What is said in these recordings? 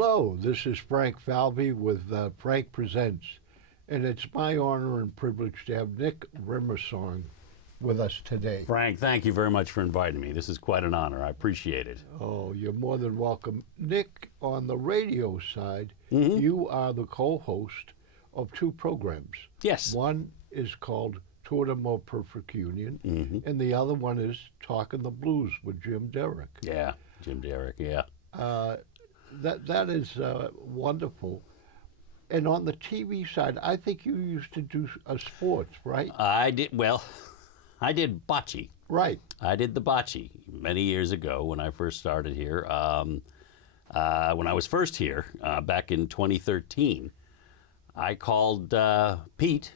Hello, this is Frank Falvey with Frank Presents, and it's my honor and privilege to have Nick Remissong with us today. Frank, thank you very much for inviting me. This is quite an honor. I appreciate it. Oh, you're more than welcome. Nick, on the radio side, you are the co-host of two programs. Yes. One is called Tour de More Perfect Union, and the other one is Talking the Blues with Jim Derrick. Yeah, Jim Derrick, yeah. That is wonderful. And on the TV side, I think you used to do sports, right? I did bocce. Right. I did the bocce many years ago when I first started here. When I was first here, back in 2013, I called Pete.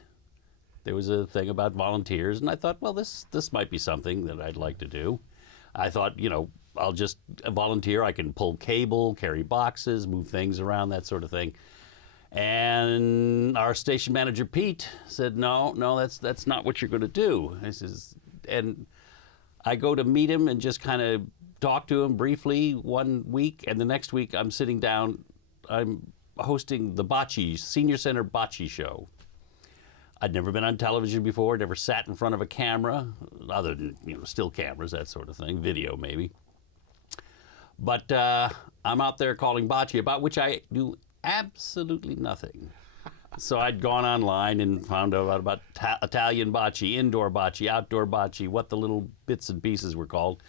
There was a thing about volunteers, and I thought, well, this might be something that I'd like to do. I thought, I'll just volunteer. I can pull cable, carry boxes, move things around, that sort of thing. And our station manager, Pete, said, no, that's not what you're going to do. And I go to meet him and just kind of talk to him briefly one week, and the next week I'm sitting down, I'm hosting the bocce, Senior Center Bocce Show. I'd never been on television before, never sat in front of a camera, other than, still cameras, that sort of thing, video maybe. But I'm out there calling bocce, about which I do absolutely nothing. So I'd gone online and found out about Italian bocce, indoor bocce, outdoor bocce, what the little bits and pieces were called.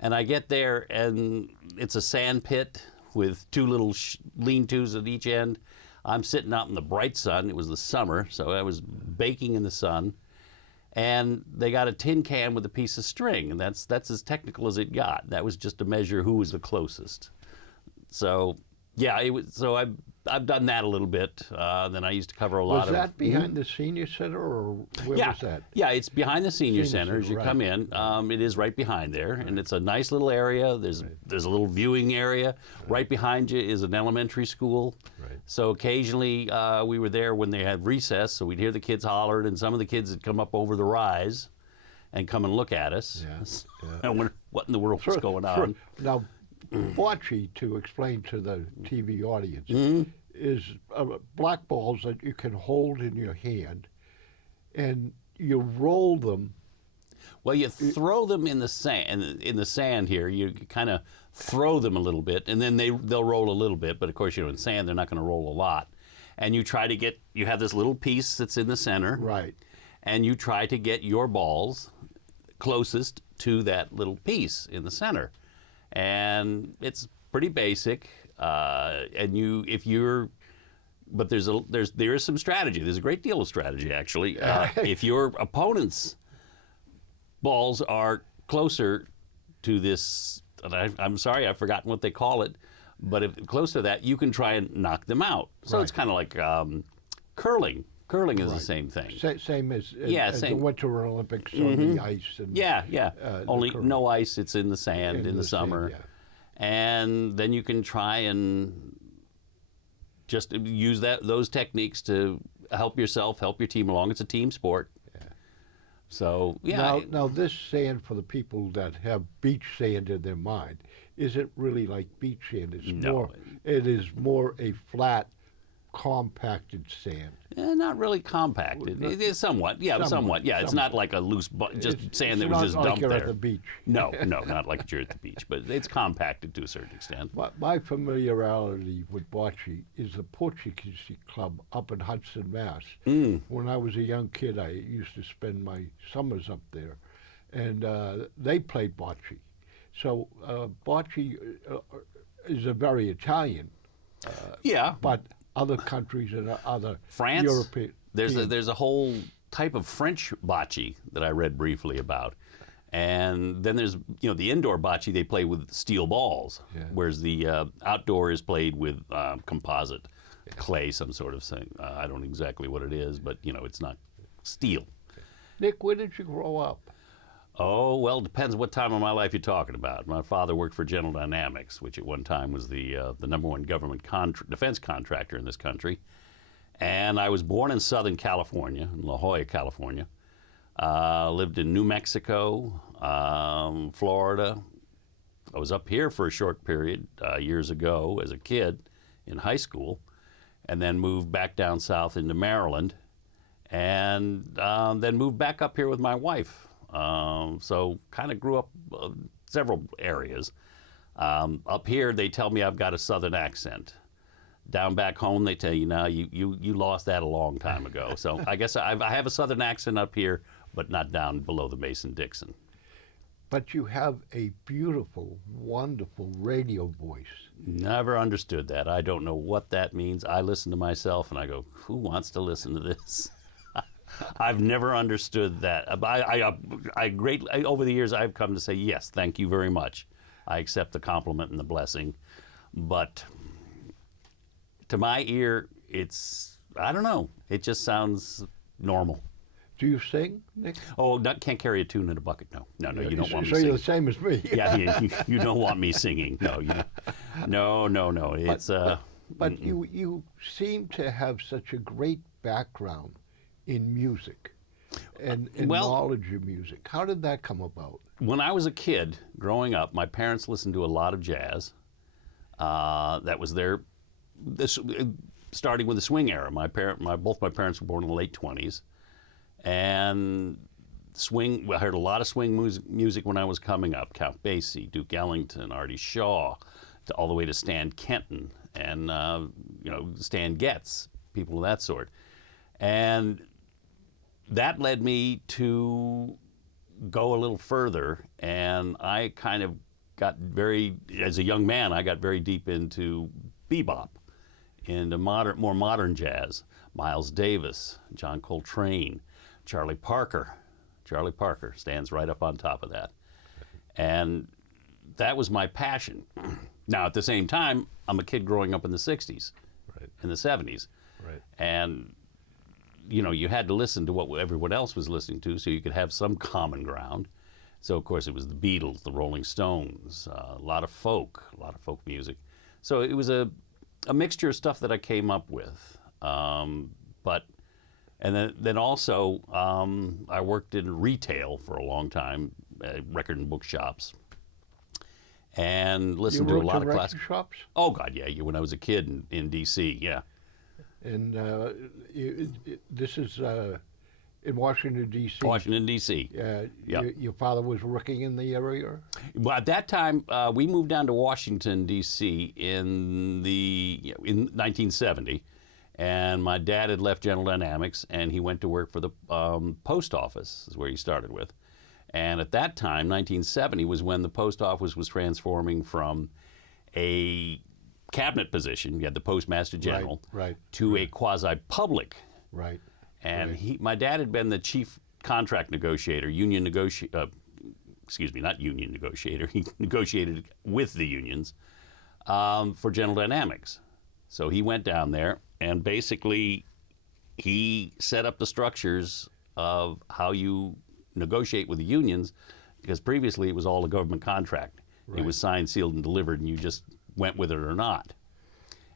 And I get there, and it's a sand pit with two little lean-tos at each end. I'm sitting out in the bright sun. It was the summer, so I was baking in the sun. And they got a tin can with a piece of string, and that's as technical as it got. That was just to measure who was the closest. So, yeah, it was. So I've done that a little bit. Then I used to cover a lot of. Was that behind the Senior Center, or where was that? Yeah, it's behind the Senior Center as you right. come in. It is right behind there, and it's a nice little area. There's a little viewing area. Right behind you is an elementary school. Right. So occasionally we were there when they had recess, so we'd hear the kids holler, and some of the kids would come up over the rise and come and look at us. Yeah. I wonder what in the world was going on. Now, bocce, to explain to the TV audience, is black balls that you can hold in your hand, and you roll them. Well, you throw them in the sand. In the sand here, you kind of throw them a little bit, and then they'll roll a little bit. But of course, in sand, they're not going to roll a lot. And you try to get. You have this little piece that's in the center, right? And you try to get your balls closest to that little piece in the center. And it's pretty basic. But there is some strategy. There's a great deal of strategy, actually. If your opponent's balls are closer to this, and I'm sorry, I've forgotten what they call it, but if close to that, you can try and knock them out. So It's kind of like curling. Curling is the same thing. Same as the Winter Olympics on the ice. And, only no ice. It's in the sand in the summer. Sand, and then you can try and just use those techniques to help yourself, help your team along. It's a team sport. Yeah. So, Now this sand, for the people that have beach sand in their mind, isn't really like beach sand. It is more a flat, compacted sand. Not really compacted. It is somewhat. Yeah, somewhat. Yeah, it's not like a loose, sand that was just dumped there. At the beach. No, not like you're at the beach, but it's compacted to a certain extent. My familiarity with bocce is the Portuguese club up in Hudson, Mass. When I was a young kid, I used to spend my summers up there, and they played bocce. So bocce is a very Italian. But other countries and other France, European. There's a whole type of French bocce that I read briefly about, and then there's the indoor bocce they play with steel balls, whereas the outdoor is played with composite clay, some sort of thing. I don't know exactly what it is, but it's not steel. Nick, where did you grow up? Oh, well, it depends what time of my life you're talking about. My father worked for General Dynamics, which at one time was the number one government defense contractor in this country. And I was born in Southern California, in La Jolla, California. Lived in New Mexico, Florida. I was up here for a short period years ago as a kid in high school, and then moved back down south into Maryland, and then moved back up here with my wife. So kind of grew up several areas. Up here, they tell me I've got a southern accent. Down back home, they tell you, no, you lost that a long time ago. So I guess I have a southern accent up here, but not down below the Mason-Dixon. But you have a beautiful, wonderful radio voice. Never understood that. I don't know what that means. I listen to myself and I go, who wants to listen to this? I've never understood that. Over the years, I've come to say, yes, thank you very much. I accept the compliment and the blessing. But to my ear, I don't know. It just sounds normal. Do you sing, Nick? Oh, can't carry a tune in a bucket. No, you don't want me so singing. you're the same as me. Yeah, you don't want me singing. No, no. It's But you seem to have such a great background in music and knowledge of music. How did that come about? When I was a kid growing up, my parents listened to a lot of jazz. That was starting with the swing era. Both my parents were born in the late 20s. And swing, I heard a lot of swing music when I was coming up. Count Basie, Duke Ellington, Artie Shaw, all the way to Stan Kenton and Stan Getz, people of that sort. And that led me to go a little further, and I kind of as a young man, I got very deep into bebop, into more modern jazz. Miles Davis, John Coltrane, Charlie Parker. Charlie Parker stands right up on top of that. And that was my passion. Now, at the same time, I'm a kid growing up in the 60s, in the 70s. Right. And, you had to listen to what everyone else was listening to so you could have some common ground. So, of course, it was the Beatles, the Rolling Stones, a lot of folk music. So it was a mixture of stuff that I came up with. And then also, I worked in retail for a long time, record and book shops, and listened to a lot of classic shops. Oh God, yeah. When I was a kid in D.C., yeah. And this is in Washington, D.C. Washington, D.C. Yep. Your father was working in the area? Well, at that time, we moved down to Washington, D.C. in 1970. And my dad had left General Dynamics, and he went to work for the post office, is where he started with. And at that time, 1970, was when the post office was transforming from a cabinet position, you had the postmaster general, to a quasi-public. Right. And my dad had been the chief contract negotiator, not union negotiator. He negotiated with the unions for General Dynamics. So he went down there, and basically he set up the structures of how you negotiate with the unions, because previously it was all a government contract. Right. It was signed, sealed, and delivered, and you just went with it or not.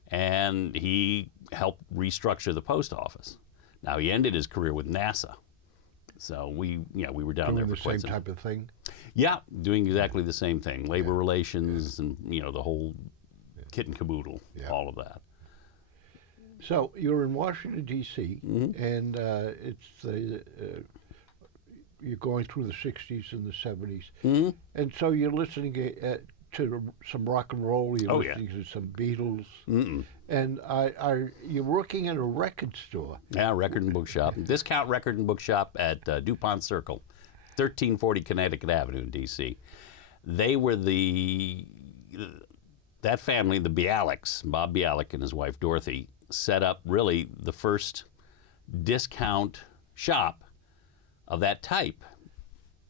And he helped restructure the post office. Now, he ended his career with NASA. So we were down there for quite some time. Doing the same type of thing? Yeah, doing exactly the same thing. Labor relations and, the whole kit and caboodle, all of that. So you're in Washington, D.C., and you're going through the 60s and the 70s. And so you're listening to some rock and roll, you're listening to some Beatles. And you're working in a record store. Yeah, record and book shop. Discount record and book shop at DuPont Circle, 1340 Connecticut Avenue in D.C. They were that family, the Bialyks, Bob Bialyk and his wife Dorothy, set up really the first discount shop of that type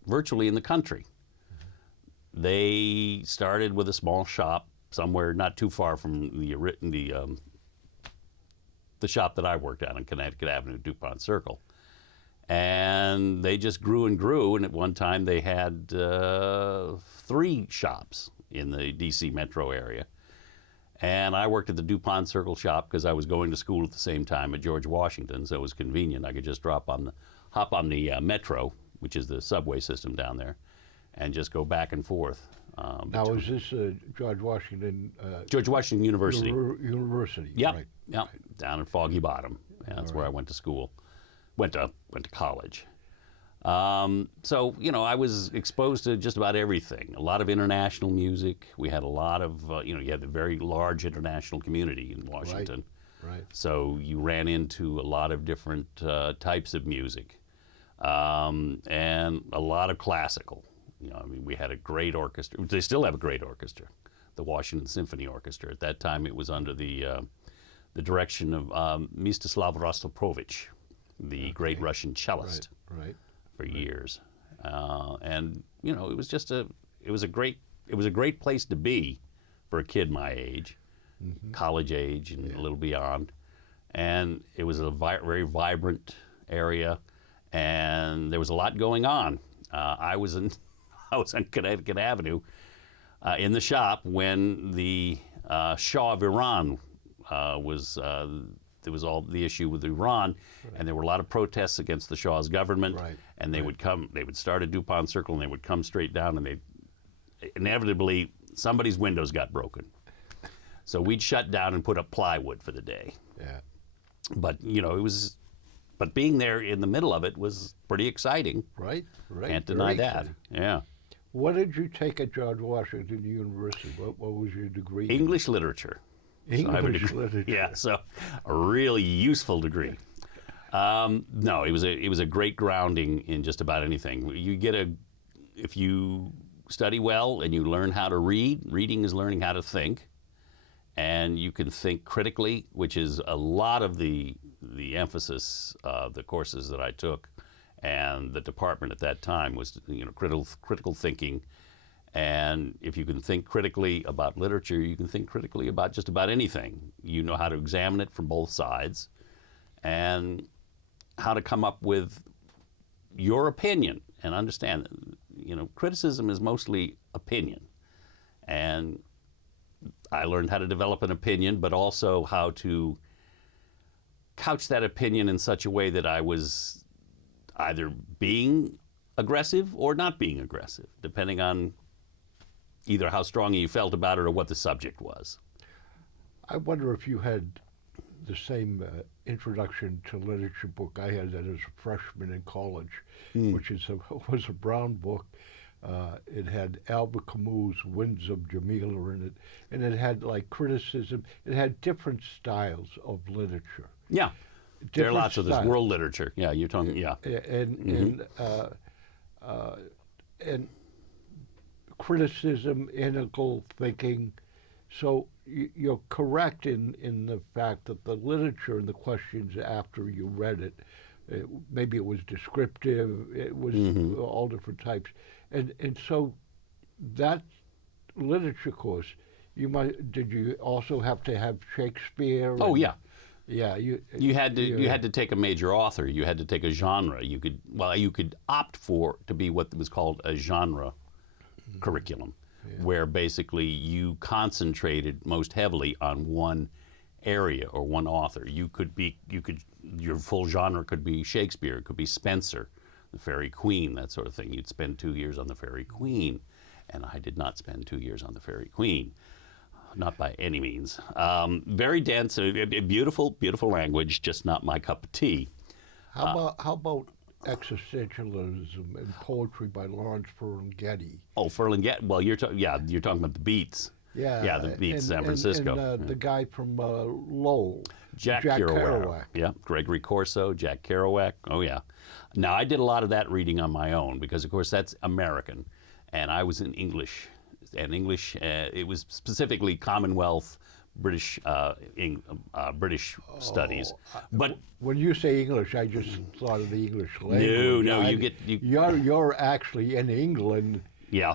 virtually in the country. They started with a small shop somewhere not too far from the shop that I worked at on Connecticut Avenue, DuPont Circle. And they just grew and grew, and at one time they had 3 shops in the D.C. metro area. And I worked at the DuPont Circle shop because I was going to school at the same time at George Washington, so it was convenient. I could just hop on the metro, which is the subway system down there, and just go back and forth Now, is this George Washington? George Washington University. University. Yep. Right. Yep. Right. Down in Foggy Bottom. Yeah, that's where I went to school. Went to college. So, I was exposed to just about everything. A lot of international music. We had a lot of, you had a very large international community in Washington. Right. So you ran into a lot of different types of music, and a lot of classical. We had a great orchestra. They still have a great orchestra, the Washington Symphony Orchestra. At that time, it was under the direction of Mstislav Rostropovich, the great Russian cellist. Right. For years, and it was just it was a great place to be for a kid my age, college age and a little beyond, and it was a very vibrant area, and there was a lot going on. I was on Connecticut Avenue in the shop when the Shah of Iran was. There was all the issue with Iran, and there were a lot of protests against the Shah's government. Right. And they would come. They would start at DuPont Circle, and they would come straight down, and they inevitably somebody's windows got broken. So we'd shut down and put up plywood for the day. Yeah. But it was. But being there in the middle of it was pretty exciting. Right. Can't deny that. Exciting. Yeah. What did you take at George Washington University? What was your degree? English literature. English literature. Yeah, so a really useful degree. No, it was a great grounding in just about anything. If you study well and you learn how to read, reading is learning how to think, and you can think critically, which is a lot of the emphasis of the courses that I took, and the department at that time was critical thinking. And if you can think critically about literature, you can think critically about just about anything. You know how to examine it from both sides and how to come up with your opinion and understand, criticism is mostly opinion. And I learned how to develop an opinion, but also how to couch that opinion in such a way that I was either being aggressive or not being aggressive, depending on either how strongly you felt about it or what the subject was. I wonder if you had the same introduction to literature book I had as a freshman in college, which was a brown book. It had Albert Camus' Winds of Jamila in it, and it had like criticism. It had different styles of literature. Yeah, there are lots of this styles. world literature. Yeah, you're talking. Yeah, and criticism, analytical thinking. So you're correct in the fact that the literature and the questions after you read it, maybe it was descriptive, it was all different types. And so that literature course, did you also have to have Shakespeare? Oh, yeah. Yeah, you had to take a major author. You had to take a genre. You could opt to be what was called a genre curriculum, where basically you concentrated most heavily on one area or one author. Your full genre could be Shakespeare, it could be Spenser, the Faerie Queene, that sort of thing. You'd spend 2 years on the Faerie Queene, and I did not spend 2 years on the Faerie Queene. Not by any means. Very dense, beautiful, beautiful language, just not my cup of tea. How about existentialism and poetry by Lawrence Ferlinghetti? Oh, Ferlinghetti. Well, you're talking about the Beats. Yeah, the Beats, San Francisco. And the guy from Lowell, Jack Kerouac. Yeah, Gregory Corso, Jack Kerouac. Oh yeah. Now I did a lot of that reading on my own because, of course, that's American, and I was in English. And English, it was specifically Commonwealth British studies. But when you say English, I just thought of the English language. No, You're actually in England. Yeah,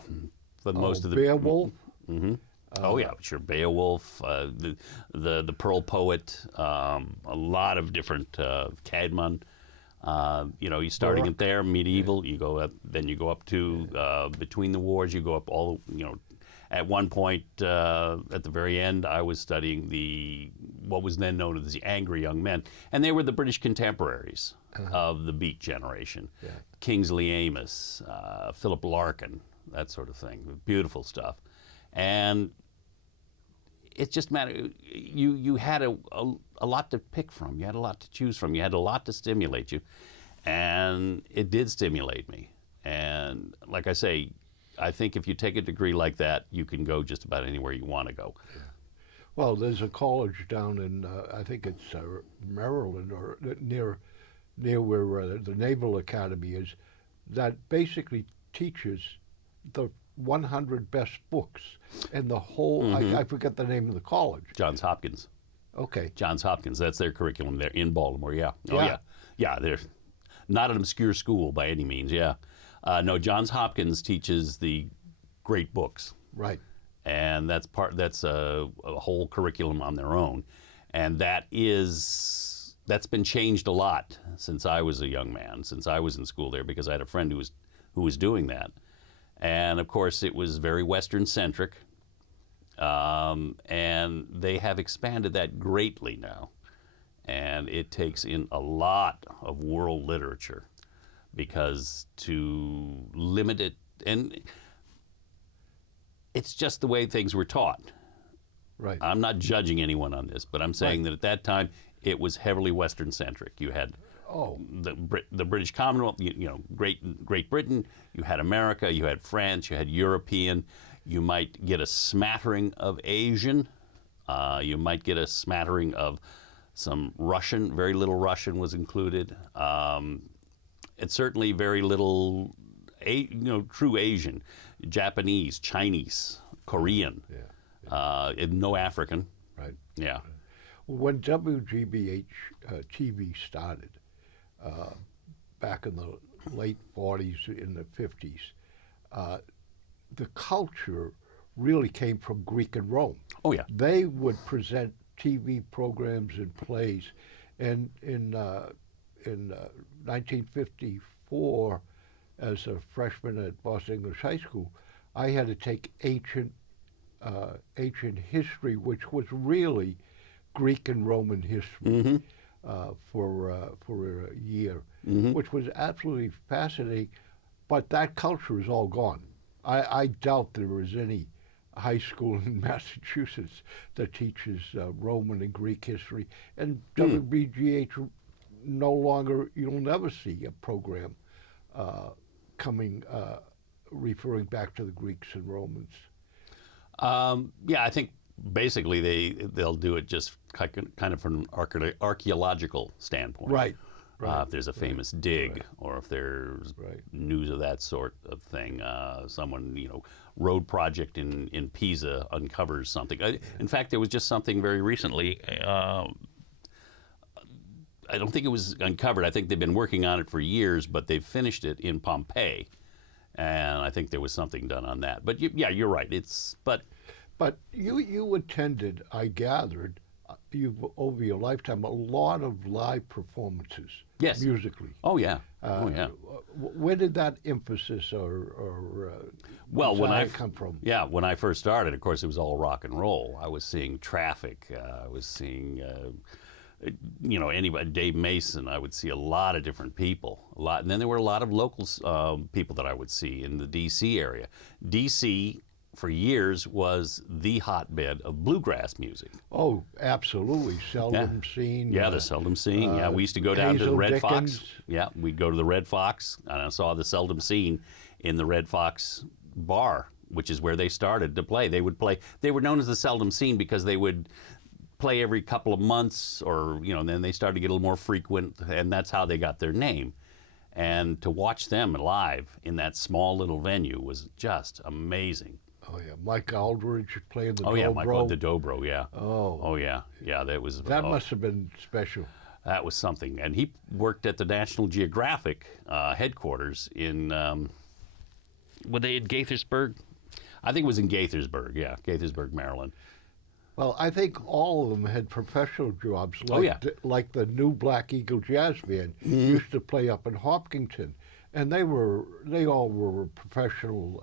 for most of the Beowulf. Mm-hmm. Oh yeah, sure. Beowulf, the Pearl Poet, a lot of different Caedmon. You're starting it there, medieval. You go up, then you go up to between the wars. You go up all. At one point, at the very end, I was studying what was then known as the Angry Young Men, and they were the British contemporaries of the Beat generation. Yeah. Kingsley Amis, Philip Larkin, that sort of thing. Beautiful stuff. And it just mattered. You had a lot to pick from. You had a lot to choose from. You had a lot to stimulate you. And it did stimulate me. And like I say, I think if you take a degree like that, you can go just about anywhere you want to go. Yeah. Well, there's a college down in, I think it's Maryland, or near where the Naval Academy is, that basically teaches the 100 best books and the whole, I forget the name of the college. Johns Hopkins. Okay. Johns Hopkins, that's their curriculum there in Baltimore, yeah. Oh, Yeah. yeah. Yeah, they're not an obscure school by any means, yeah. No, Johns Hopkins teaches the great books. Right. And that's a whole curriculum on their own. And that's been changed a lot since I was a young man, since I was in school there, because I had a friend who was doing that. And of course, it was very Western centric. And they have expanded that greatly now. And it takes in a lot of world literature, because to limit it, and it's just the way things were taught. Right. I'm not judging anyone on this, but I'm saying that at that time it was heavily Western centric. You had the British Commonwealth, Great Britain. You had America. You had France. You had European. You might get a smattering of Asian. You might get a smattering of some Russian. Very little Russian was included. It's certainly very little, true Asian, Japanese, Chinese, Korean. And no African. Right. Yeah. When WGBH TV started, back in the late 40s, in the 50s, the culture really came from Greek and Rome. Oh, yeah. They would present TV programs and plays. And in 1954, as a freshman at Boston English High School, I had to take ancient history, which was really Greek and Roman history, for a year, which was absolutely fascinating. But that culture is all gone. I doubt there is any high school in Massachusetts that teaches Roman and Greek history. And WBGH no longer, you'll never see a program coming, referring back to the Greeks and Romans. Yeah, I think basically they'll do it just kind of from an archaeological standpoint. Right. If there's a famous dig, or if there's news of that sort of thing, someone, road project in Pisa uncovers something. In fact, there was just something very recently. I don't think it was uncovered. I think they've been working on it for years, but they've finished it in Pompeii, and I think there was something done on that. But you're right. But you attended, I gathered, over your lifetime, a lot of live performances. Yes. Musically. Oh yeah. Where did that emphasis or when I come from? Yeah, when I first started, of course, it was all rock and roll. I was seeing Traffic. I was seeing, anybody. Dave Mason. I would see a lot of different people. And then there were a lot of local people that I would see in the D.C. area. D.C. for years was the hotbed of bluegrass music. Oh, absolutely. Seldom Seen. Yeah, the Seldom Seen. Yeah, we used to go down to the Red Dickens. Fox. Yeah, we'd go to the Red Fox, and I saw the Seldom Seen in the Red Fox bar, which is where they started to play. They would play. They were known as the Seldom Seen because they would play every couple of months, or then they started to get a little more frequent, and that's how they got their name. And to watch them live in that small little venue was just amazing. Oh yeah, Mike Aldridge playing the dobro. Oh yeah, Michael the dobro. Yeah. Oh yeah. That was. That must have been special. That was something, and he worked at the National Geographic headquarters in. Were they in Gaithersburg? I think it was in Gaithersburg. Yeah, Gaithersburg, Maryland. Well, I think all of them had professional jobs. Like the new Black Eagle Jazz Band used to play up in Hopkinton, and they all were professional.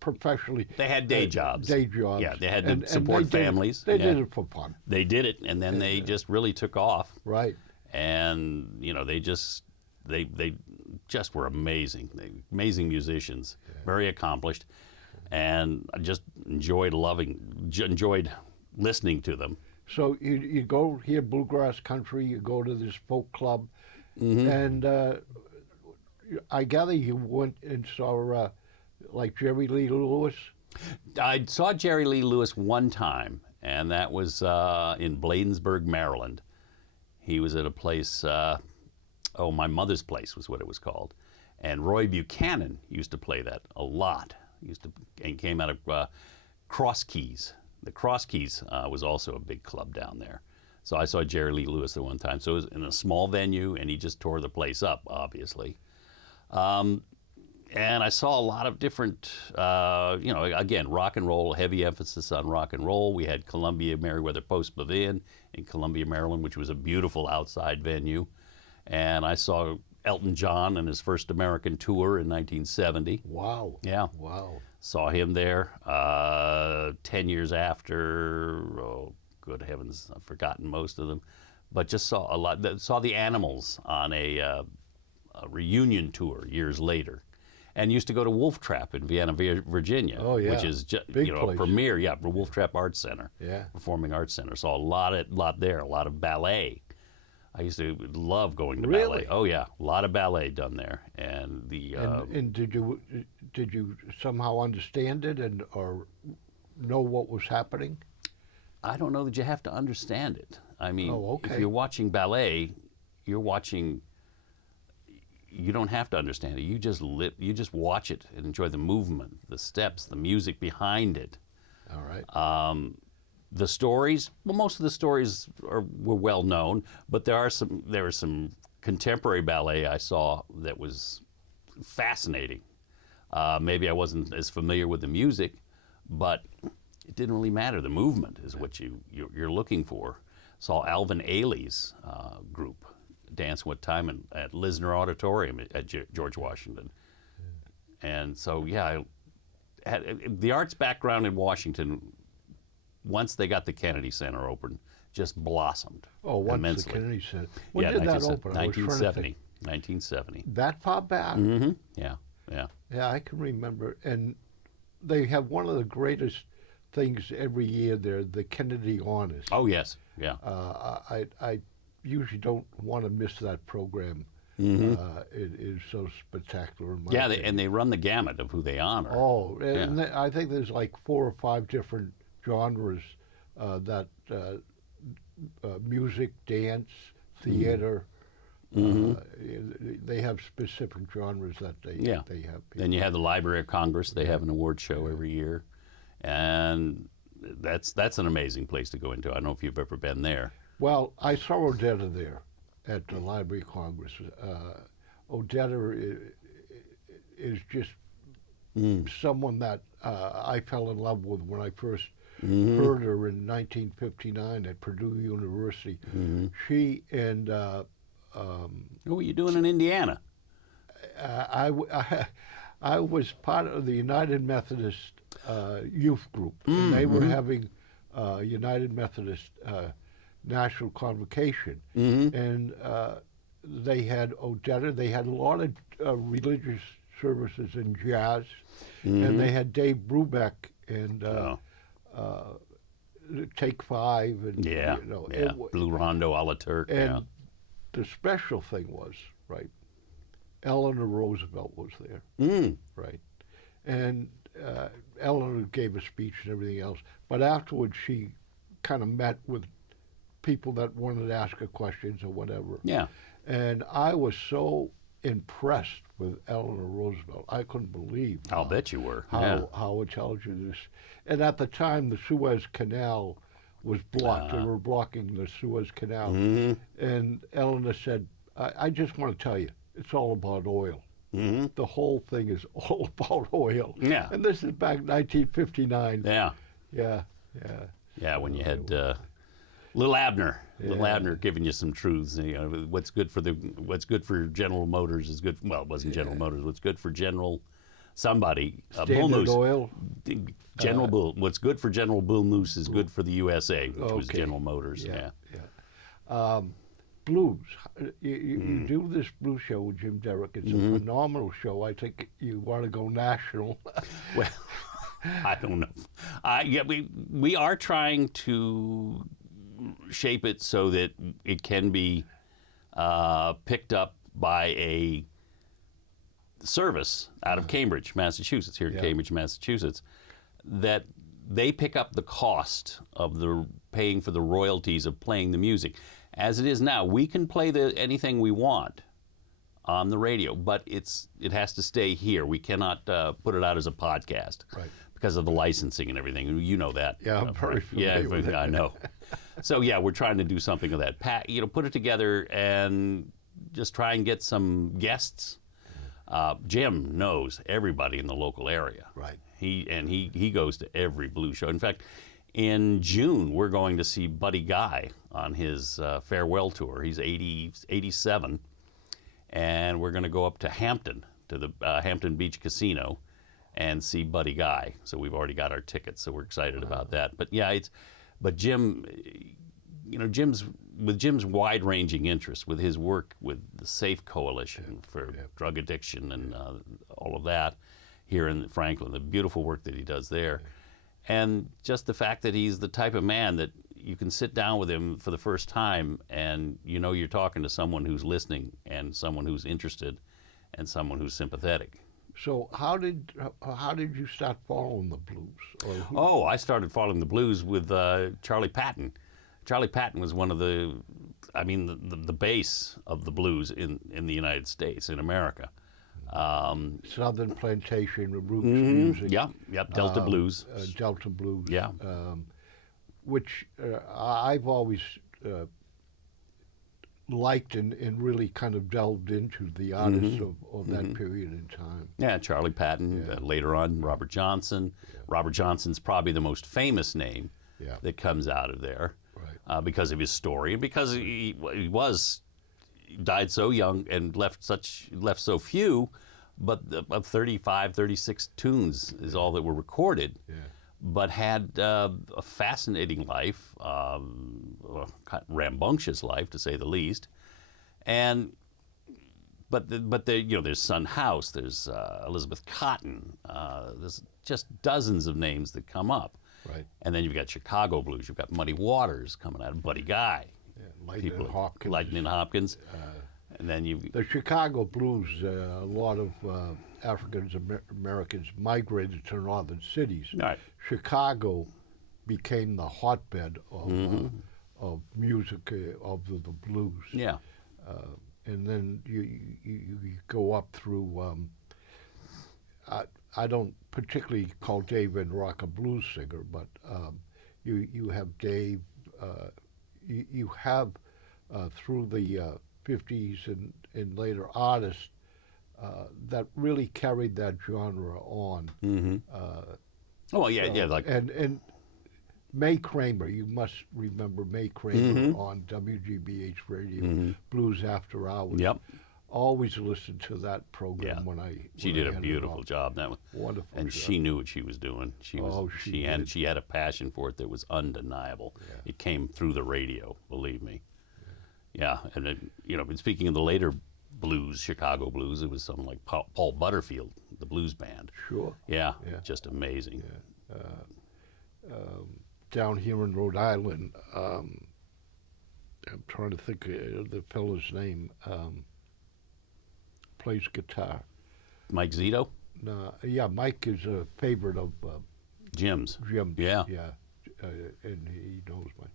Professionally. They had day jobs. Yeah, they had to support families. They did it for fun. They did it, and then they just really took off. Right. And, they just they just were amazing. Amazing musicians, very accomplished, and I just enjoyed listening to them. So you go here, bluegrass country. You go to this folk club, and I gather you went and saw like Jerry Lee Lewis. I saw Jerry Lee Lewis one time, and that was in Bladensburg, Maryland. He was at a place, My Mother's Place was what it was called. And Roy Buchanan used to play that a lot. And came out of Cross Keys. The Cross Keys was also a big club down there. So I saw Jerry Lee Lewis at one time. So it was in a small venue, and he just tore the place up, obviously. And I saw a lot of different, again, rock and roll, heavy emphasis on rock and roll. We had Columbia Merriweather Post Pavilion in Columbia, Maryland, which was a beautiful outside venue. And I saw Elton John on his first American tour in 1970. Wow. Yeah. Wow. Saw him there 10 years after. Oh, good heavens, I've forgotten most of them. But just saw a lot. Saw the Animals on a reunion tour years later. And used to go to Wolf Trap in Vienna, Virginia, which is a premier, Wolf Trap Arts Center, Performing Arts Center. Saw a lot there, a lot of ballet. I used to love going to ballet. Oh yeah, a lot of ballet done there, and the. And did you somehow understand it or know what was happening? I don't know that you have to understand it. I mean, okay. If you're watching ballet, you're watching. You don't have to understand it. You just watch it and enjoy the movement, the steps, the music behind it. All right. The stories, well, most of the stories were well known, but there was some contemporary ballet I saw that was fascinating. Maybe I wasn't as familiar with the music, but it didn't really matter. The movement is what you're looking for. Saw Alvin Ailey's group. Dancing with Time at Lisner Auditorium at George Washington. And so, I had the arts background in Washington, once they got the Kennedy Center open, just blossomed immensely. The Kennedy Center. When did that open? 1970. 1970. That far back? Mm-hmm. Yeah. Yeah, I can remember. And they have one of the greatest things every year there, the Kennedy Honors. Oh, yes. Yeah. I usually don't want to miss that program. Mm-hmm. It is so spectacular. And they run the gamut of who they honor. Oh, and I think there's like 4 or 5 different genres that music, dance, theater. They have specific genres that they have. People. Then you have the Library of Congress. They have an award show every year, and that's an amazing place to go into. I don't know if you've ever been there. Well, I saw Odetta there at the Library of Congress. Odetta is just someone that I fell in love with when I first heard her in 1959 at Purdue University. She and... what were you doing in Indiana? I was part of the United Methodist youth group, and they were having United Methodist... National Convocation, and they had Odetta. They had a lot of religious services and jazz, and they had Dave Brubeck and Take 5, and Blue Rondo a la Turk. And the special thing was Eleanor Roosevelt was there, right, and Eleanor gave a speech and everything else. But afterwards, she kind of met with people that wanted to ask her questions or whatever. Yeah. And I was so impressed with Eleanor Roosevelt. I couldn't believe. I'll bet you were. How intelligent this. And at the time, the Suez Canal was blocked. They were blocking the Suez Canal. And Eleanor said, I just want to tell you, it's all about oil. The whole thing is all about oil. Yeah. And this is back 1959. Yeah. Yeah, when you had... Little Abner giving you some truths. What's good for General Motors is good. Well, it wasn't General Motors. What's good for General somebody? Bull Moose. Oil. General Bull. What's good for General Bull Moose is good for the USA, which was General Motors. blues. You do this blues show with Jim Derrick. It's a phenomenal show. I think you want to go national. Well, I don't know. Yeah, we are trying to shape it so that it can be picked up by a service out of Cambridge, Massachusetts, here in Cambridge, Massachusetts, that they pick up the cost of the paying for the royalties of playing the music. As it is now, we can play anything we want on the radio, but it has to stay here. We cannot put it out as a podcast, Right. because of the licensing and everything. You know that. Yeah, I'm very familiar with it. I know. So yeah, we're trying to do something of that. Put it together and just try and get some guests. Jim knows everybody in the local area. Right. He goes to every blues show. In fact, in June we're going to see Buddy Guy on his farewell tour. He's 87, and we're going to go up to Hampton, to the Hampton Beach Casino, and see Buddy Guy. So we've already got our tickets, so we're excited about that. But yeah, but Jim, Jim's wide-ranging interests, with his work with the SAFE Coalition for drug addiction and all of that here in Franklin, the beautiful work that he does there. And just the fact that he's the type of man that you can sit down with him for the first time and you're talking to someone who's listening and someone who's interested and someone who's sympathetic. So how did you start following the blues? I started following the blues with Charlie Patton. Charlie Patton was one of the base of the blues in the United States, in America. Southern plantation roots music. Yep, Delta blues. Delta blues. Yeah. Which I've always liked and really kind of delved into the artists of that period in time. Yeah, Charlie Patton. Later on, Robert Johnson. Yeah. Robert Johnson's probably the most famous name that comes out of there, because of his story and because he died so young and left so few, but about 35, 36 tunes is all that were recorded. Yeah. But had a fascinating life, rambunctious life to say the least, but there's Son House, there's Elizabeth Cotton, there's just dozens of names that come up, right? And then you've got Chicago blues, you've got Muddy Waters coming out, Buddy Guy, Lightnin' Hopkins. And then the Chicago blues. A lot of African Americans migrated to northern cities. Right. Chicago became the hotbed of music of the blues. Yeah. And then you go up through. I don't particularly call Dave Van Rock a blues singer, but you have Dave. You have through the 50s and later artists that really carried that genre on. Like and May Kramer, you must remember May Kramer on WGBH radio, Blues After Hours. Yep. Always listened to that program She did a beautiful job. That was wonderful. And job. she knew what she was doing. She had a passion for it that was undeniable. Yeah. It came through the radio, believe me. Yeah, and speaking of the later blues, Chicago blues, it was something like Paul Butterfield, the blues band. Sure. Yeah. Just amazing. Yeah. Down here in Rhode Island, I'm trying to think of the fellow's name. Plays guitar. Mike Zito? No, Mike is a favorite of Jim's. Jim's. Yeah. And he knows Mike.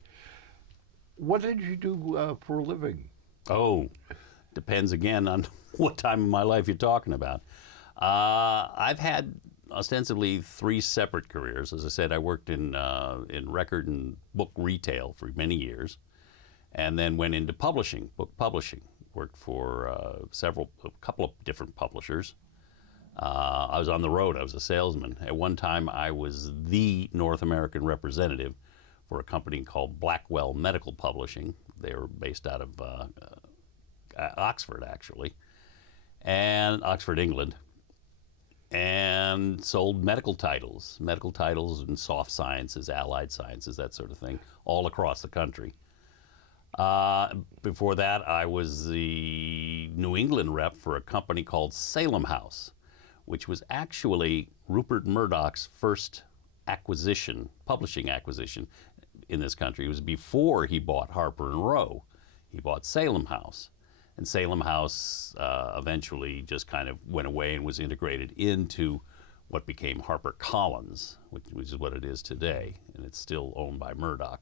What did you do for a living? Oh, depends again on what time of my life you're talking about. I've had ostensibly 3 separate careers. As I said, I worked in record and book retail for many years, and then went into publishing, book publishing. Worked for a couple of different publishers. I was on the road. I was a salesman. At one time, I was the North American representative for a company called Blackwell Medical Publishing. They were based out of Oxford, actually, and Oxford, England, and sold medical titles and soft sciences, allied sciences, that sort of thing, all across the country. Before that, I was the New England rep for a company called Salem House, which was actually Rupert Murdoch's first acquisition, publishing acquisition in this country. It was before he bought Harper and Row. He bought Salem House. And Salem House eventually just kind of went away and was integrated into what became HarperCollins, which is what it is today. And it's still owned by Murdoch.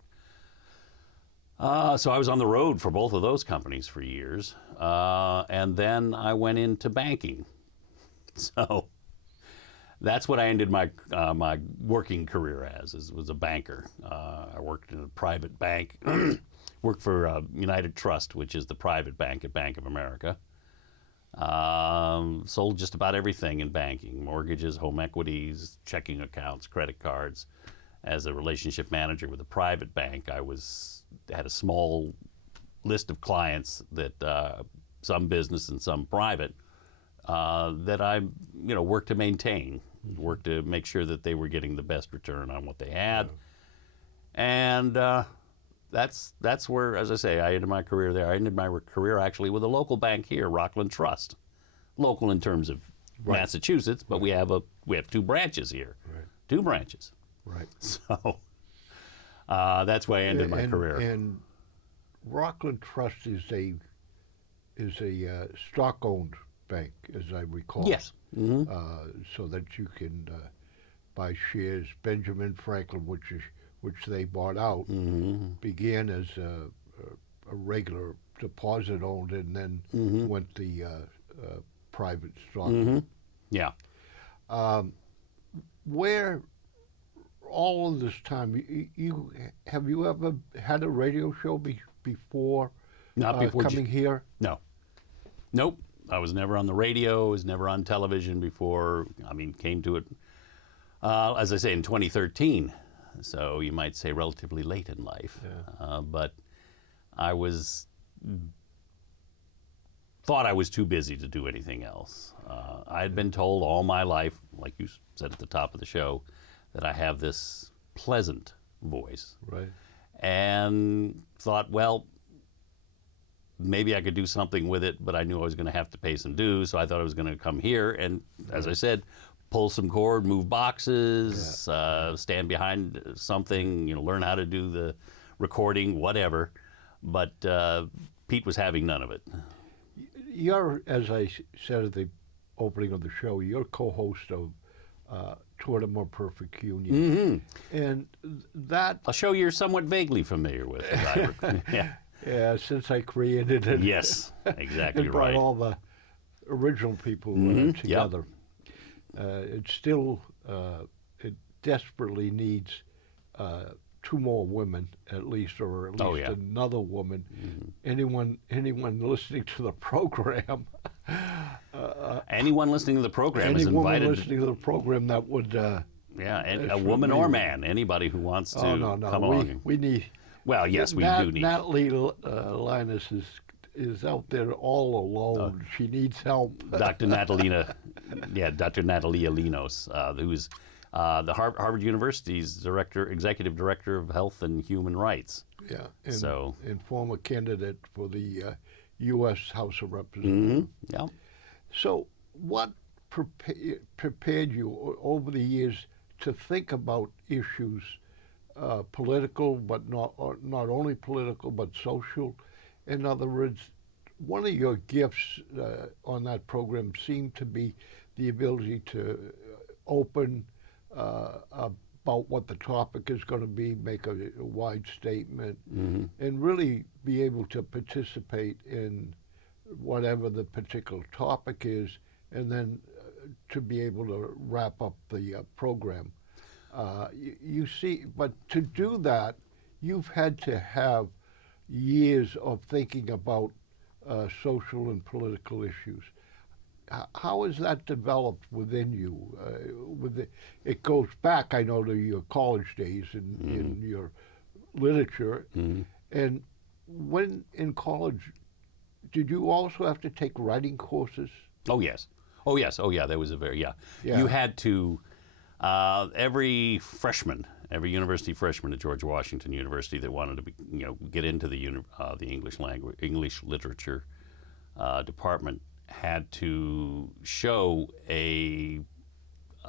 So I was on the road for both of those companies for years. And then I went into banking. So that's what I ended my my working career as, was a banker. I worked in a private bank, worked for United Trust, which is the private bank at Bank of America. Sold just about everything in banking: mortgages, home equities, checking accounts, credit cards. As a relationship manager with a private bank, I had a small list of clients that some business and some private that I worked to maintain, worked to make sure that they were getting the best return on what they had. And that's where, as I say, I ended my career there. I ended my career actually with a local bank here, Rockland Trust. Local in terms of Massachusetts, but we have 2 branches here. Two branches. Right. So that's why I ended my career. And Rockland Trust is a stock-owned bank, as I recall. Yes. Mm-hmm. So that you can buy shares. Benjamin Franklin, which they bought out, began as a regular deposit owned, and then went the private stock. Yeah. Where all of this time, have you ever had a radio show before? Not before coming here? No. Nope. I was never on the radio. Was never on television before. I mean, came to it, as I say, in 2013. So you might say relatively late in life. Yeah. But I thought I was too busy to do anything else. I had been told all my life, like you said at the top of the show, that I have this pleasant voice. Right. And thought, well, maybe I could do something with it, but I knew I was going to have to pay some dues, so I thought I was going to come here and, as I said, pull some cord, move boxes, stand behind something, learn how to do the recording, whatever. But Pete was having none of it. You're, as I said at the opening of the show, you're co-host of Toward a More Perfect Union. And that... A show you're somewhat vaguely familiar with. Yeah, since I created it. Yes, exactly and brought right. all the original people together. It still, it desperately needs 2 more women at least, or at least another woman. Anyone listening to the program. Anyone listening to the program is invited. Anyone listening to the program that would. And a woman or man, anybody who wants to come along. We need. Well, yes, we do need. Natalie Linus is out there all alone. She needs help. Dr. Natalina Linos, who is the Harvard University's executive director of health and human rights. Yeah, and former candidate for the U.S. House of Representatives. Mm-hmm. Yeah. So, what prepared you over the years to think about issues? Political, but not only political, but social. In other words, one of your gifts on that program seemed to be the ability to open about what the topic is going to be, make a wide statement, and really be able to participate in whatever the particular topic is, and then to be able to wrap up the program. You see, but to do that, you've had to have years of thinking about social and political issues. How has that developed within you? It goes back, I know, to your college days in your literature. And when in college, did you also have to take writing courses? Oh, yes. Oh, yeah, there was a You had to... every freshman every university freshman at George Washington University that wanted to get into the English language, English literature department had to show a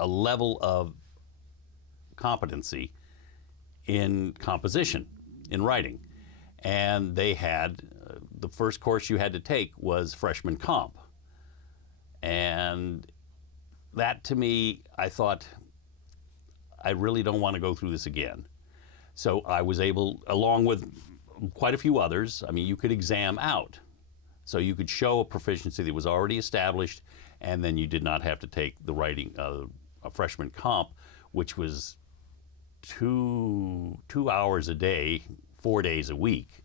level of competency in composition, in writing. And they had, the first course you had to take was freshman comp. And that, to me, I thought, I really don't want to go through this again. So I was able, along with quite a few others, I mean, you could exam out. So you could show a proficiency that was already established, and then you did not have to take the writing, a freshman comp, which was two hours a day, 4 days a week.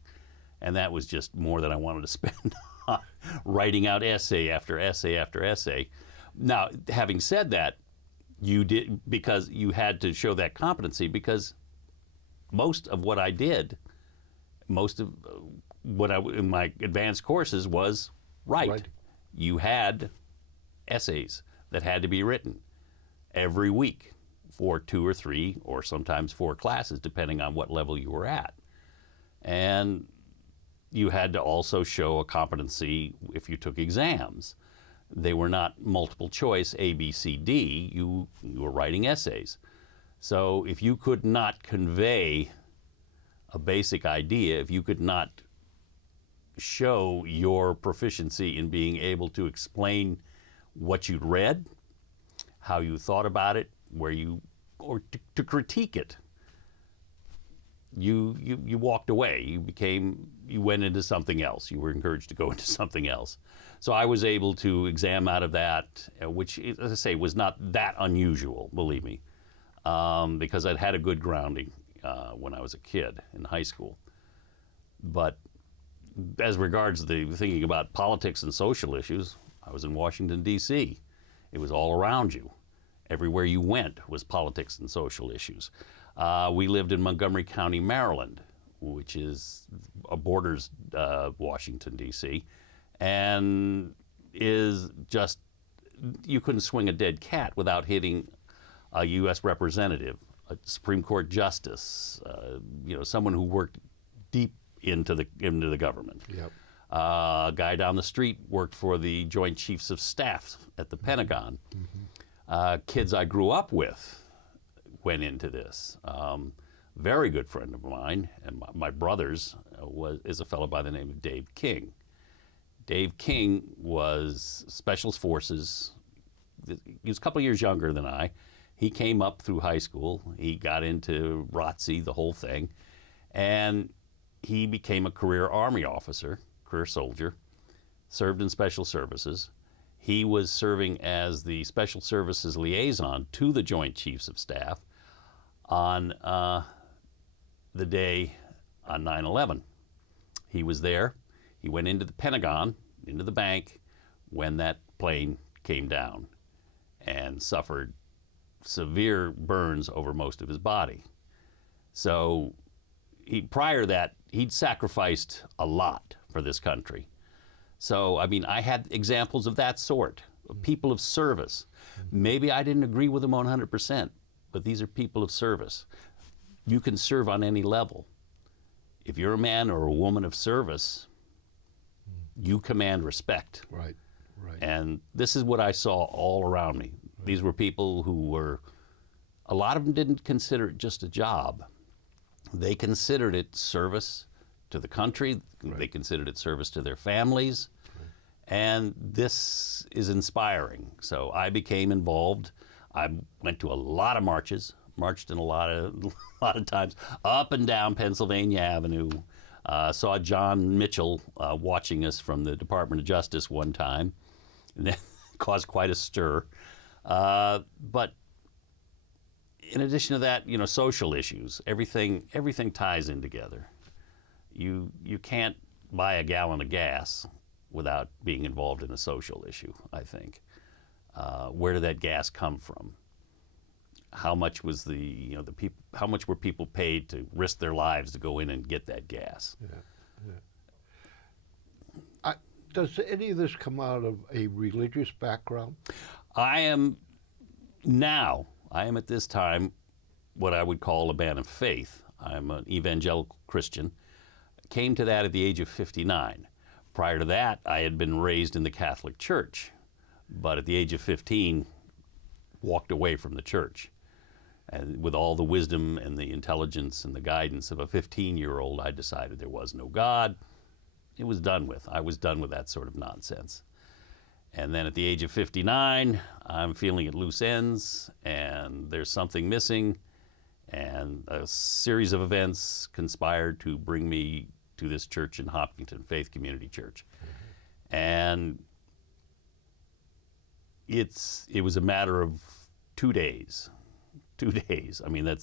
And that was just more than I wanted to spend writing out essay after essay after essay. Now, having said that, you did, because you had to show that competency, because most of what I did, most of what in my advanced courses was right. You had essays that had to be written every week for 2 or 3 or sometimes 4 classes, depending on what level you were at. And you had to also show a competency if you took exams. They were not multiple choice A, B, C, D. You were writing essays. So if you could not convey a basic idea, if you could not show your proficiency in being able to explain what you'd read, how you thought about it, or to critique it, you walked away. You went into something else. You were encouraged to go into something else. So I was able to exam out of that, which, as I say, was not that unusual, believe me, because I'd had a good grounding when I was a kid in high school. But as regards the thinking about politics and social issues, I was in Washington, D.C. It was all around you. Everywhere you went was politics and social issues. We lived in Montgomery County, Maryland, which borders Washington, D.C., and is just, you couldn't swing a dead cat without hitting a U.S. representative, a Supreme Court justice, someone who worked deep into the government. Yep. A guy down the street worked for the Joint Chiefs of Staff at the Pentagon. Mm-hmm. Kids I grew up with went into this. Very good friend of mine, and my brother's, is a fellow by the name of Dave King. Dave King was Special Forces. He was a couple of years younger than I. He came up through high school. He got into ROTC, the whole thing, and he became a career Army officer, career soldier, served in Special Services. He was serving as the Special Services liaison to the Joint Chiefs of Staff on the day on 9/11. He was there. He went into the Pentagon, into the bank, when that plane came down and suffered severe burns over most of his body. So prior to that, he'd sacrificed a lot for this country. So, I mean, I had examples of that sort, of people of service. Maybe I didn't agree with them 100%, but these are people of service. You can serve on any level. If you're a man or a woman of service, you command respect. Right. And this is what I saw all around me. Right. These were people who a lot of them didn't consider it just a job. They considered it service to the country. Right. They considered it service to their families. Right. And this is inspiring. So I became involved. I went to a lot of marches, marched in a lot of times, up and down Pennsylvania Avenue. Saw John Mitchell watching us from the Department of Justice one time, and that caused quite a stir. But in addition to that, social issues, everything ties in together. You can't buy a gallon of gas without being involved in a social issue, I think. Where did that gas come from? How much was how much were people paid to risk their lives to go in and get that gas? Yeah. Does any of this come out of a religious background? I am at this time what I would call a man of faith. I'm an evangelical Christian. Came to that at the age of 59. Prior to that, I had been raised in the Catholic Church, but at the age of 15, walked away from the church. And with all the wisdom and the intelligence and the guidance of a 15-year-old, I decided there was no God. It was done with. I was done with that sort of nonsense. And then at the age of 59, I'm feeling at loose ends, and there's something missing, and a series of events conspired to bring me to this church in Hopkinton, Faith Community Church. And it was a matter of 2 days. 2 days. I mean,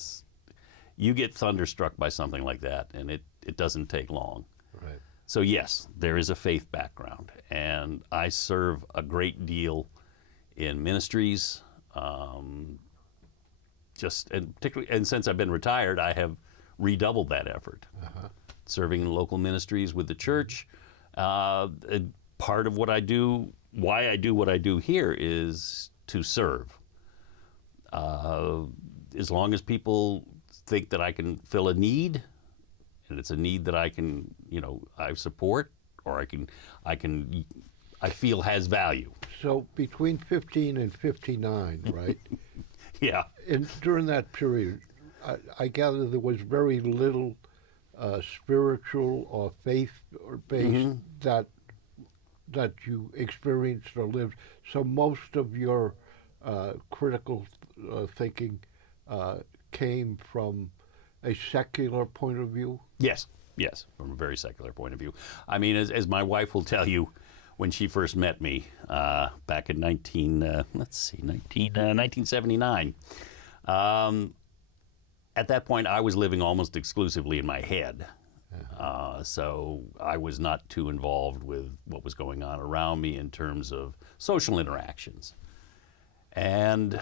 you get thunderstruck by something like that, and it doesn't take long. Right. So yes, there is a faith background, and I serve a great deal in ministries. And since I've been retired, I have redoubled that effort, serving in local ministries with the church. And part of what I do, why I do what I do here, is to serve. As long as people think that I can fill a need, and it's a need that I can, I support, or I feel has value. So between 15 and 59, right? Yeah. And during that period, I gather there was very little spiritual or faith or based that you experienced or lived. So most of your critical thinking came from a secular point of view? Yes, from a very secular point of view. I mean, as my wife will tell you, when she first met me back in 1979, at that point I was living almost exclusively in my head. So I was not too involved with what was going on around me in terms of social interactions. And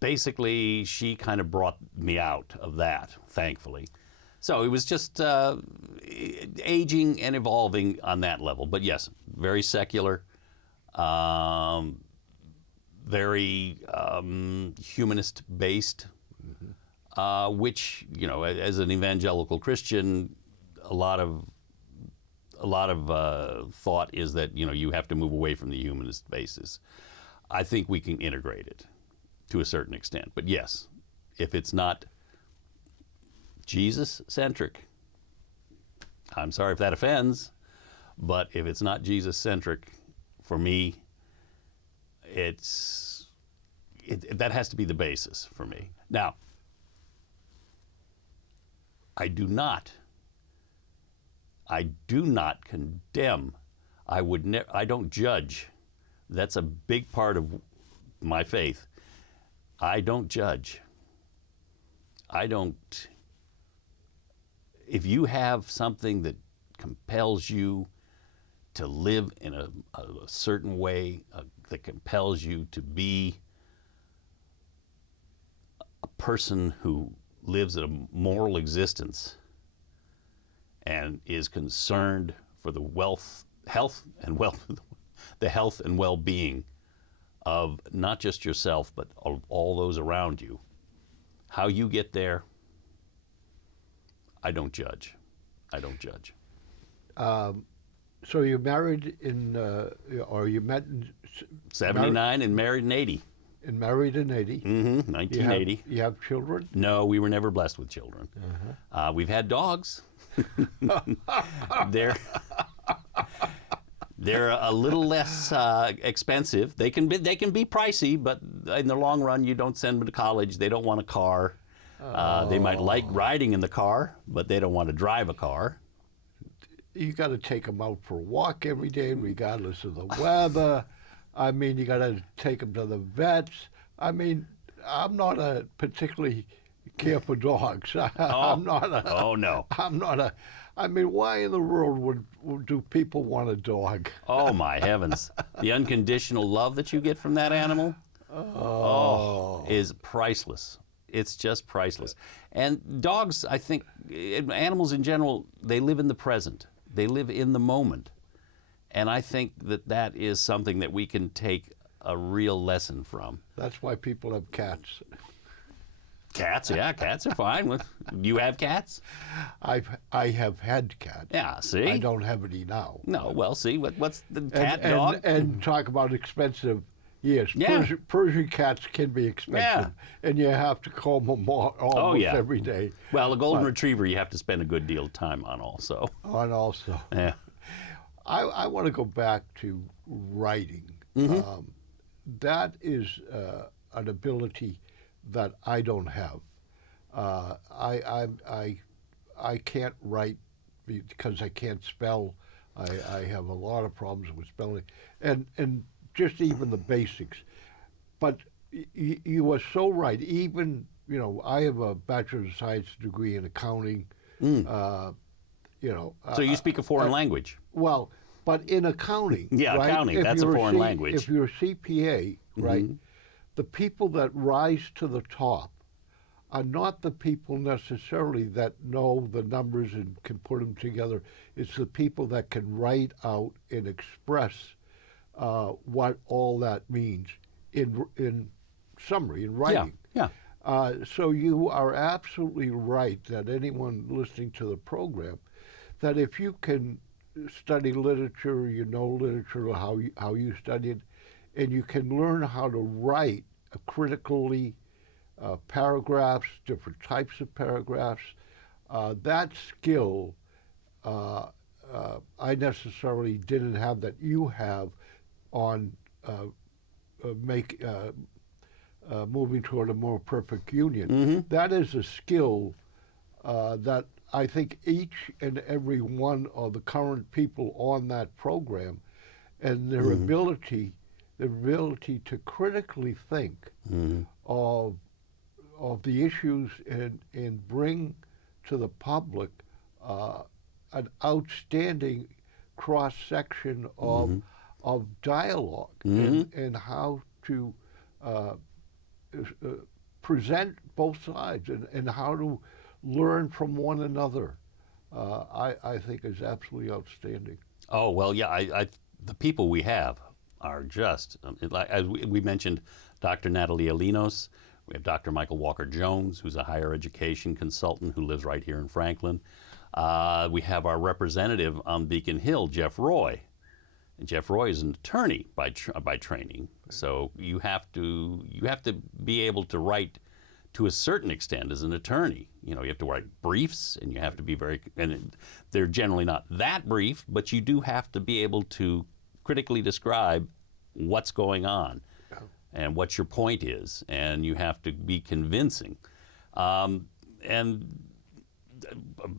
basically, she kind of brought me out of that, thankfully. So it was just aging and evolving on that level. But yes, very secular, very humanist-based, which, as an evangelical Christian, a lot of thought is that, you have to move away from the humanist basis. I think we can integrate it to a certain extent. But yes, if it's not Jesus-centric, I'm sorry if that offends, but if it's not Jesus-centric, for me, that has to be the basis for me. Now, I do not condemn. I don't judge. That's a big part of my faith. I don't judge. If you have something that compels you to live in a certain way, that compels you to be a person who lives a moral existence and is concerned for the health and well-being of not just yourself, but of all those around you. How you get there, I don't judge. So you married or you met in 79 and married in 80. And married in 80. 1980. You have children? No, we were never blessed with children. We've had dogs. They're a little less expensive. They can be pricey, but in the long run, you don't send them to college. They don't want a car. They might like riding in the car, but they don't want to drive a car. You got to take them out for a walk every day, regardless of the weather. I mean, you got to take them to the vets. I mean, I'm not a particularly care for dogs. I'm not a. Oh no. I'm not a. I mean, why in the world do people want a dog? Oh my heavens! The unconditional love that you get from that animal, is priceless. It's just priceless. And dogs, I think, animals in general, they live in the present. They live in the moment. And I think that is something that we can take a real lesson from. That's why people have cats. Cats, yeah, cats are fine. You have cats? I have had cats. Yeah, see? I don't have any now. No, well, see, what's the cat, and, dog? And talk about expensive. Yes, Yeah. Persian cats can be expensive, and you have to comb them almost every day. Well, a golden retriever you have to spend a good deal of time on also. Yeah. I want to go back to writing. That is an ability that I don't have. I can't write because I can't spell. I have a lot of problems with spelling, and just even the basics. But you are so right. Even I have a Bachelor of Science degree in accounting. So you speak a foreign language? Well, but in accounting, yeah, right? accounting, that's a foreign language. If you're a CPA, right, the people that rise to the top are not the people necessarily that know the numbers and can put them together. It's the people that can write out and express what all that means in summary, in writing. Yeah. So you are absolutely right that anyone listening to the program, that if you can study literature, literature, how you studied, and you can learn how to write critically paragraphs, different types of paragraphs, that skill I necessarily didn't have that you have on moving toward a more perfect union. That is a skill that I think each and every one of the current people on that program, and their ability to critically think of the issues and bring to the public an outstanding cross section of dialogue and how to present both sides and how to learn from one another, I think is absolutely outstanding. Oh, well, yeah, the people we have are just, as we mentioned, Dr. Natalie Alinos. We have Dr. Michael Walker-Jones, who's a higher education consultant who lives right here in Franklin. We have our representative on Beacon Hill, Jeff Roy. And Jeff Roy is an attorney by training, so you have to be able to write to a certain extent as an attorney. You have to write briefs, and you have to be and they're generally not that brief, but you do have to be able to critically describe what's going on and what your point is, and you have to be convincing. And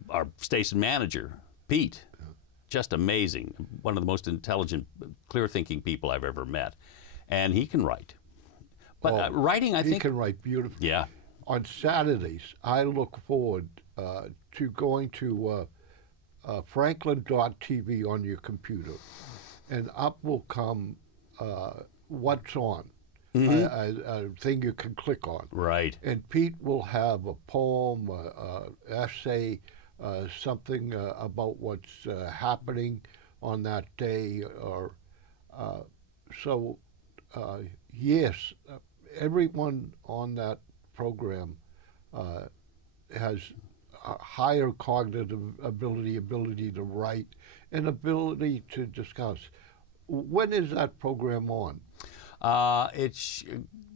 our station manager, Pete, just amazing. One of the most intelligent, clear-thinking people I've ever met. And he can write. But writing, I think... He can write beautifully. Yeah. On Saturdays, I look forward to going to franklin.tv on your computer, and up will come what's on, a thing you can click on. Right. And Pete will have a poem, essay, something about what's happening on that day, or yes, everyone on that program has a higher cognitive ability to write, and ability to discuss. When is that program on?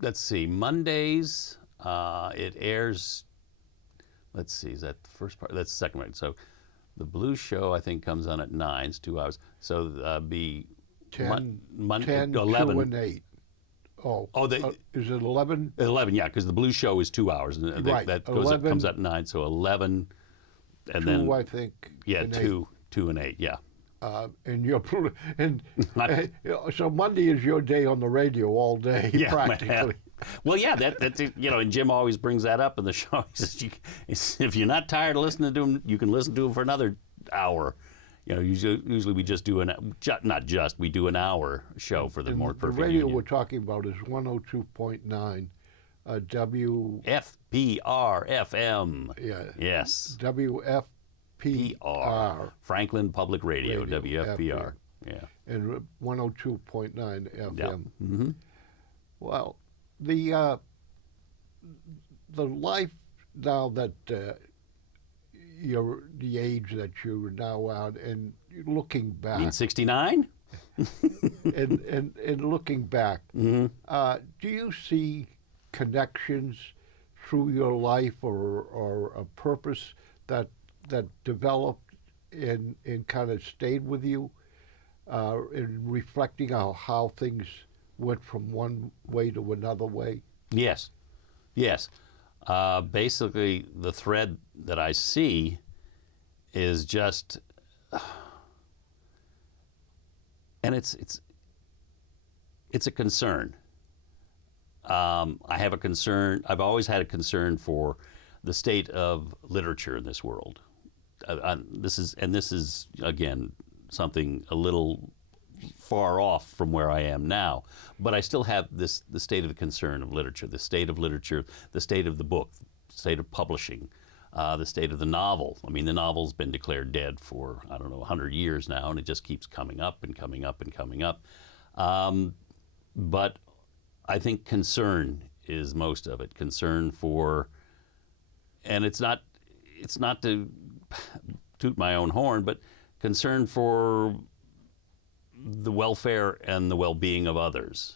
Let's see, Mondays. It airs. Let's see, is that the first part? That's the second part. So, the Blues Show I think comes on at 9. It's 2 hours. So be 10, 11. 2 and 8. Is it 11? 11, yeah, because the Blues Show is 2 hours, and Right. that comes at 9. So 11, and 2, then I think. yeah, and 2 and 8, yeah. And so Monday is your day on the radio all day, Yeah, practically. Well, yeah, that's and Jim always brings that up in the show. He says, if you're not tired of listening to him, you can listen to him for another hour. Usually we just do we do an hour show for the more perfect The radio union. we're talking about is 102.9 FPR FM. Yeah. Yes. WFPR. Franklin Public Radio, WFPR. Yeah. And 102.9 FM. Yeah. Mm-hmm. Well, the the life now that you're the age that you're now at, and looking I mean, back, 69? and looking back, Mm-hmm. do you see connections through your life, or a purpose that developed and kind of stayed with you, in reflecting on how things went from one way to another way? Yes, yes. Basically, the thread that I see is just, and it's a concern. I have a concern. I've always had a concern for the state of literature in this world. This is again something a little far off from where I am now, but I still have the state of the concern of literature, the state of literature, the state of the book, the state of publishing, the state of the novel. I mean, the novel's been declared dead for, I don't know, 100 years now, and it just keeps coming up and coming up and coming up. But I think concern is most of it. Concern for, and it's not to toot my own horn, but concern for the welfare and the well-being of others,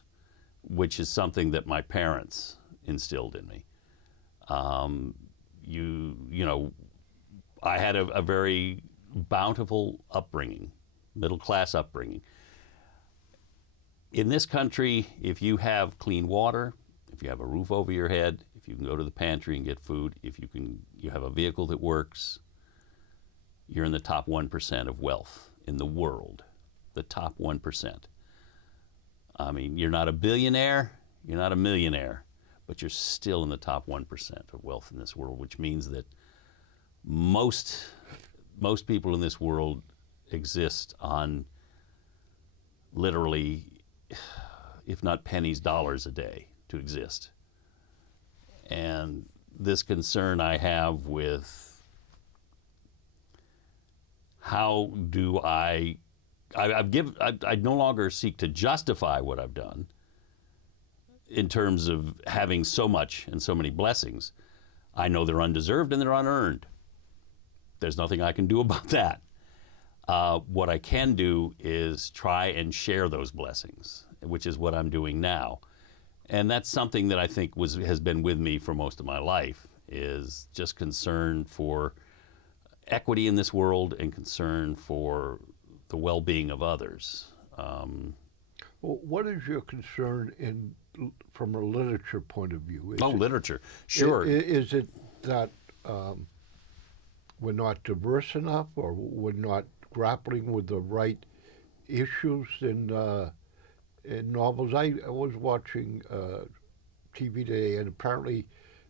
which is something that my parents instilled in me. You know, I had a very bountiful upbringing, middle-class upbringing. In this country, if you have clean water, if you have a roof over your head, if you can go to the pantry and get food, if you have a vehicle that works, you're in the top 1% of wealth in the world. The top 1%. I mean, you're not a billionaire, you're not a millionaire, but you're still in the top 1% of wealth in this world, which means that most people in this world exist on literally, if not pennies, dollars a day to exist. And this concern I have with how do I no longer seek to justify what I've done in terms of having so much and so many blessings. I know they're undeserved and they're unearned. There's nothing I can do about that. What I can do is try and share those blessings, which is what I'm doing now. And that's something that I think has been with me for most of my life, is just concern for equity in this world and concern for the well-being of others. Well, what is your concern from a literature point of view? Literature, sure. Is it that we're not diverse enough, or we're not grappling with the right issues in novels? I was watching TV today, and apparently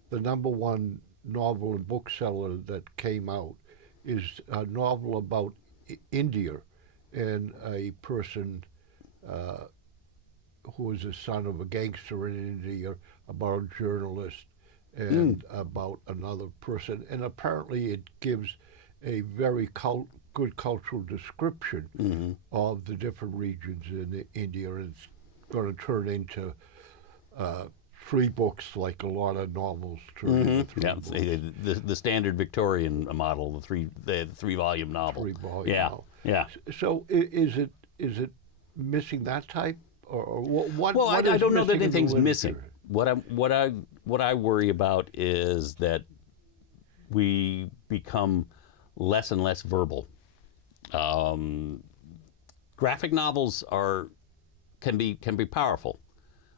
the #1 novel and bookseller that came out is a novel about India, and a person who is the son of a gangster in India, about a journalist, and about another person. And apparently it gives a very good cultural description of the different regions in India, and it's going to turn into 3 books, like a lot of novels turn into 3 books. The standard Victorian model, the 3-volume novel. 3-volume novel. Yeah. So is it missing that type, or what? Well, what I is don't know that missing in the anything's missing. literature? What I worry about is that we become less and less verbal. Graphic novels can be powerful.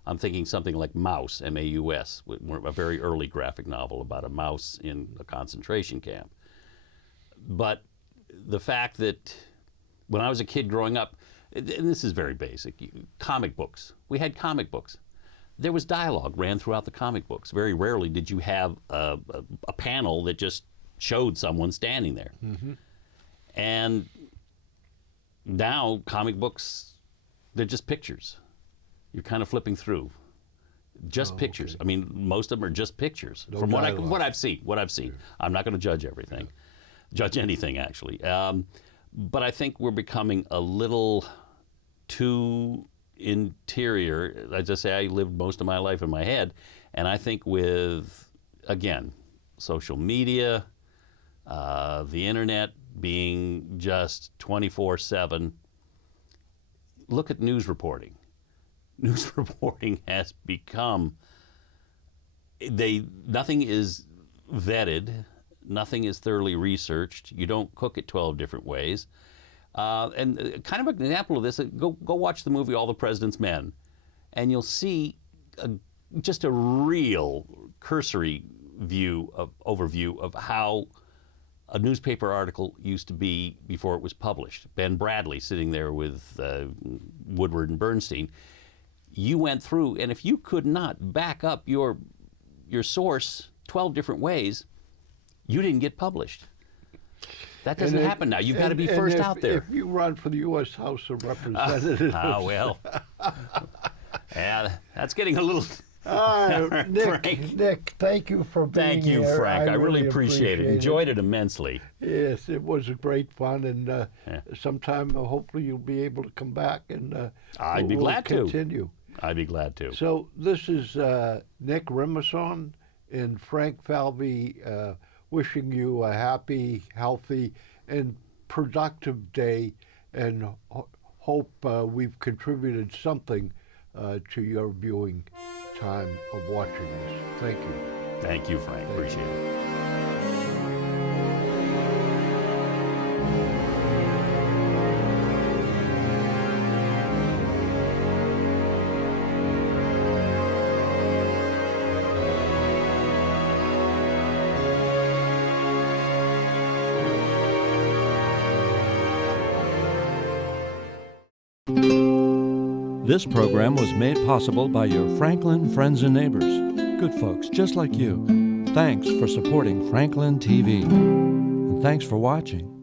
I'm thinking something like Maus, M-A-U-S, a very early graphic novel about a mouse in a concentration camp. But the fact that when I was a kid growing up, and this is very basic, comic books. We had comic books. There was dialogue ran throughout the comic books. Very rarely did you have a panel that just showed someone standing there. And now comic books, they're just pictures. You're kind of flipping through. Just pictures. Okay. I mean, most of them are just pictures. No From what I've seen. Yeah. I'm not going to judge everything. Judge anything, actually. But I think we're becoming a little too interior. As I say, I lived most of my life in my head, and I think with again, social media, the internet being just 24/7. Look at news reporting. News reporting has become, nothing is vetted, nothing is thoroughly researched. You don't cook it 12 different ways. And kind of an example of this, go watch the movie All the President's Men, and you'll see just a real cursory overview of how a newspaper article used to be before it was published. Ben Bradley sitting there with Woodward and Bernstein. You went through, and if you could not back up your source 12 different ways, you didn't get published. That doesn't happen now. You've got to be first out there. If you run for the U.S. House of Representatives. Well. Yeah, that's getting a little... Nick, thank you for being here. Thank you, Frank. I really appreciate it. Enjoyed it immensely. Yes, it was great fun, and sometime hopefully you'll be able to come back, and I'd be glad to continue. I'd be glad to. So this is Nick Remissong and Frank Falvey wishing you a happy, healthy, and productive day, and hope we've contributed something to your viewing time of watching this. Thank you. Thank you, Frank. Appreciate it. This program was made possible by your Franklin friends and neighbors, good folks just like you. Thanks for supporting Franklin TV. And thanks for watching.